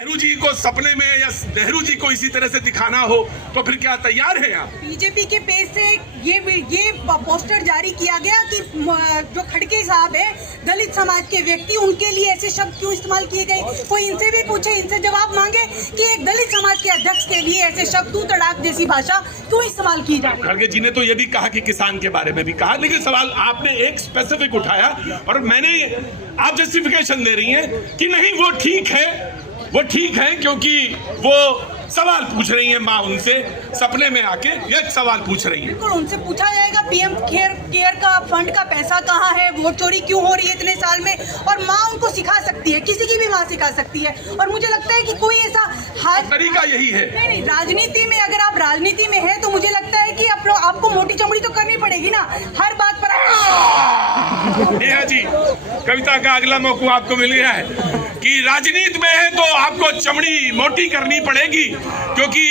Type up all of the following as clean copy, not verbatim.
नेहरू जी को सपने में या नेहरू जी को इसी तरह से दिखाना हो तो फिर क्या तैयार है आप? बीजेपी के पेज से ये पोस्टर जारी किया गया कि जो खड़गे साहब है दलित समाज के व्यक्ति, उनके लिए ऐसे शब्द क्यों इस्तेमाल किए गए। कोई इनसे भी पूछे, इनसे जवाब मांगे कि एक दलित समाज के अध्यक्ष के लिए ऐसे शब्द तू तड़ाक जैसी भाषा क्यों इस्तेमाल की जाए। खड़गे जी ने तो ये भी कहा कि किसान के बारे में भी कहा, लेकिन सवाल आपने एक स्पेसिफिक उठाया और मैंने आप जस्टिफिकेशन दे रही हैं कि नहीं वो ठीक है, वो ठीक है क्योंकि वो सवाल पूछ रही है माँ उनसे सपने में आके एक सवाल पूछ रही है। बिल्कुल उनसे पूछा जाएगा पीएम केयर का फंड का पैसा कहाँ है, वोट चोरी क्यों हो रही है इतने साल में, और माँ उनको सिखा सकती है, किसी की भी माँ सिखा सकती है। और मुझे लगता है कि कोई ऐसा तरीका यही है। नहीं, राजनीति में अगर आप राजनीति में है तो मुझे लगता है कि आपको मोटी चमड़ी तो करनी पड़ेगी ना, हर बात पर जी कविता का अगला मौका आपको मिल गया है कि राजनीति में है तो आपको चमड़ी मोटी करनी पड़ेगी, क्योंकि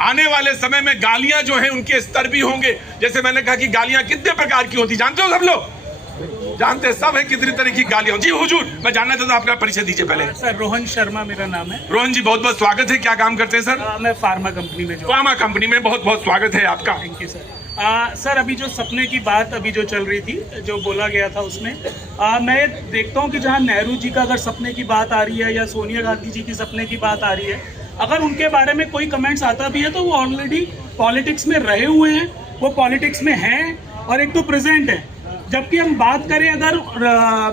आने वाले समय में गालियां जो हैं उनके स्तर भी होंगे। जैसे मैंने कहा कि गालियां कितने प्रकार की होती जानते हो, सब लोग जानते सब है कितनी तरह की गालियां। जी हुजूर, मैं जानना चाहता हूं आपका परिचय दीजिए पहले। सर रोहन शर्मा मेरा नाम है। रोहन जी बहुत बहुत स्वागत है। क्या काम करते हैं सर? मैं फार्मा कंपनी में। फार्मा कंपनी में बहुत बहुत स्वागत है आपका। Thank you sir. सर अभी जो सपने की बात अभी जो चल रही थी, जो बोला गया था उसमें मैं देखता हूँ कि जहाँ नेहरू जी का अगर सपने की बात आ रही है या सोनिया गांधी जी की सपने की बात आ रही है, अगर उनके बारे में कोई कमेंट्स आता भी है तो वो ऑलरेडी पॉलिटिक्स में रहे हुए हैं, वो पॉलिटिक्स में हैं और एक तो प्रेजेंट है। जबकि हम बात करें अगर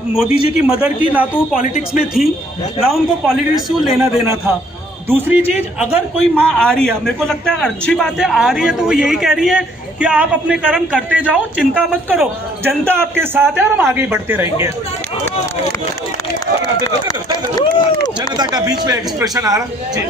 मोदी जी की मदर की, ना तो वो पॉलिटिक्स में थी ना उनको पॉलिटिक्स से लेना देना था। दूसरी चीज, अगर कोई माँ आ रही है, मेरे को लगता है अच्छी बात है, आ रही है तो वो यही कह रही है कि आप अपने कर्म करते जाओ, चिंता मत करो, जनता आपके साथ है और हम आगे बढ़ते रहेंगे। जनता का बीच में एक्सप्रेशन आ रहा जी।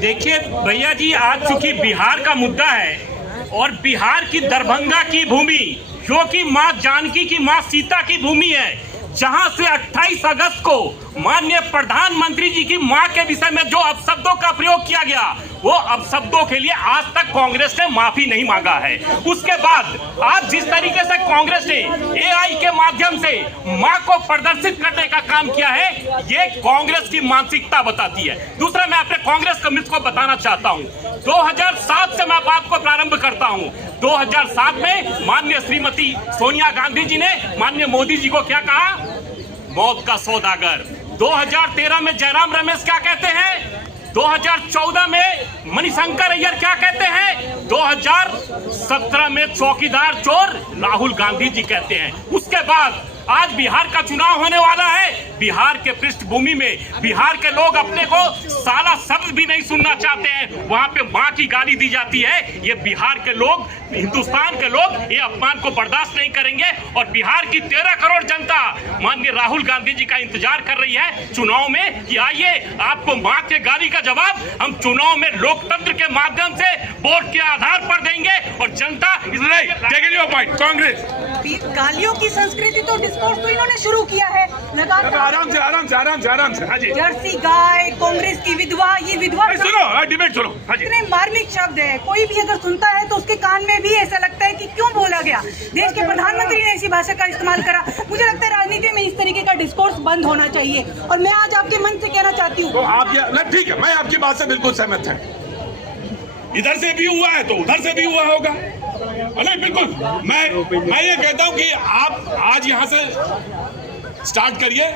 देखिए भैया जी, आज चूंकि बिहार का मुद्दा है और बिहार की दरभंगा की भूमि जो कि माँ जानकी की, माँ सीता की भूमि है, जहां से 28 अगस्त को माननीय प्रधानमंत्री जी की मां के विषय में जो अपशब्दों का प्रयोग किया गया, वो अपशब्दों के लिए आज तक कांग्रेस ने माफी नहीं मांगा है। उसके बाद आज जिस तरीके से कांग्रेस ने एआई के माध्यम से मां को प्रदर्शित करने का काम किया है, ये कांग्रेस की मानसिकता बताती है। दूसरा, मैं अपने कांग्रेस कम्युनिस्ट को बताना चाहता हूं, 2007 से मैं बात को प्रारंभ करता हूं। 2007 में माननीय श्रीमती सोनिया गांधी जी ने माननीय मोदी जी को क्या कहा? मौत का सौदागर। 2013 में जयराम रमेश क्या कहते हैं? 2014 में मणिशंकर अय्यर क्या कहते हैं? 2017 में चौकीदार चोर राहुल गांधी जी कहते हैं। उसके बाद आज बिहार का चुनाव होने वाला है। बिहार के पृष्ठभूमि में बिहार के लोग अपने को साला शब्द भी नहीं सुनना चाहते हैं, वहां पे मां की गाली दी जाती है। ये बिहार के लोग, हिंदुस्तान के लोग ये अपमान को बर्दाश्त नहीं करेंगे और बिहार की 13 करोड़ जनता माननीय राहुल गांधी जी का इंतजार कर रही है चुनाव में कि आइए आपको मां के गाली का जवाब हम चुनाव में लोकतंत्र के माध्यम से वोट के आधार पर देंगे और जनता कांग्रेस गालियों की संस्कृति तो डिस्कोर्स तो इन्होंने शुरू किया है लगातार। आराम से हाँ जी। जर्सी गाय, कांग्रेस की विधवा, ये विधवा सुनो, डिबेट सुनो। हाँ जी। इतने मार्मिक शब्द है, कोई भी अगर सुनता है तो उसके कान में भी ऐसा लगता है कि क्यों बोला गया। देश के प्रधानमंत्री ने ऐसी भाषा का इस्तेमाल करा। मुझे लगता है राजनीति में इस तरीके का डिस्कोर्स बंद होना चाहिए। और मैं आज आपके मन से कहना चाहती हूँ, ठीक है, मैं आपकी बात से बिल्कुल सहमत है। इधर से भी हुआ है तो उधर से भी हुआ होगा। नहीं बिल्कुल, मैं ये कहता हूं कि आप आज यहां से स्टार्ट करिए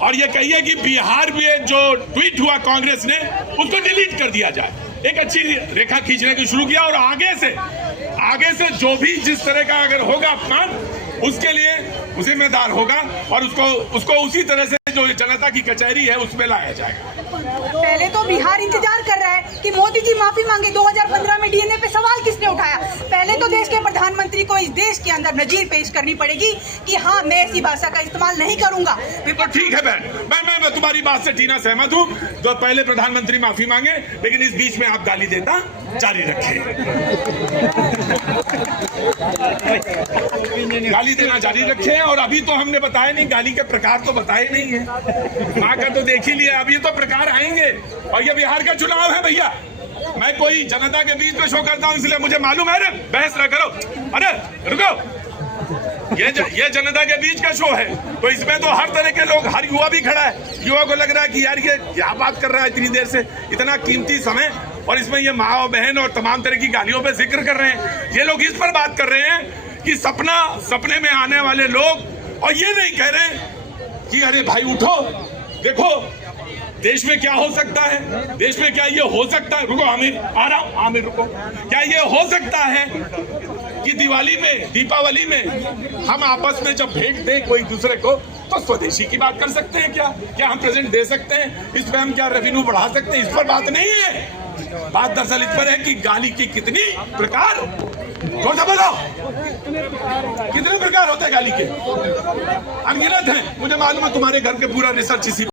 और ये कहिए कि बिहार में जो ट्वीट हुआ कांग्रेस ने उसको डिलीट कर दिया जाए। एक अच्छी रेखा खींचने की शुरू किया और आगे से जो भी जिस तरह का अगर होगा अपमान, उसके लिए जिम्मेदार होगा और उसको उसी तरह से जो जनता की कचहरी है उसमें लाया जाएगा। पहले तो बिहार इंतजार कर रहा है कि मोदी जी माफी मांगे। 2015 में डीएनए पे सवाल किसने उठाया? पहले तो देश के प्रधानमंत्री को इस देश के अंदर नजीर पेश करनी पड़ेगी कि हाँ, मैं ऐसी भाषा का इस्तेमाल नहीं करूंगा। तो ठीक है बहन, मैं तुम्हारी बात से टीना सहमत हूँ। तो पहले प्रधानमंत्री माफी मांगे, लेकिन इस बीच में आप गाली देना जारी रखें। गाली देना जारी रखें। और अभी तो हमने बताया नहीं, गाली के प्रकार तो बताए नहीं है। माँ का तो देख ही लिया, अभी तो प्रकार आएंगे। और ये बिहार का चुनाव है भैया, मैं कोई जनता के बीच में शो करता हूँ, इसलिए मुझे मालूम है। बहस ना करो, अरे रुको। ये जनता के बीच का शो है, तो इसमें तो हर तरह के लोग, हर युवा भी खड़ा है। युवा को लग रहा है कि यार ये क्या बात कर रहा है इतनी देर से, इतना कीमती समय, और इसमें ये माँ और बहन और तमाम तरह की गालियों पे जिक्र कर रहे हैं। ये लोग इस पर बात कर रहे हैं कि सपने में आने वाले लोग, और ये नहीं कह रहे कि अरे भाई उठो, देखो देश में क्या हो सकता है, देश में क्या ये हो सकता है। रुको आमिर, आ रहा हूं आमिर, रुको। क्या ये हो सकता है कि दिवाली में, दीपावली में हम आपस में जब भेंट दें कोई दूसरे को तो स्वदेशी की बात कर सकते हैं? क्या हम प्रेजेंट दे सकते हैं? इस पर हम क्या रेवेन्यू बढ़ा सकते हैं? इस पर बात नहीं है। बात दरअसल इस पर है कि गाली के कितनी प्रकार, बोलो कितने प्रकार होते हैं गाली के? अनगिनत हैं। मुझे मालूम है तुम्हारे घर के पूरा रिसर्च इसी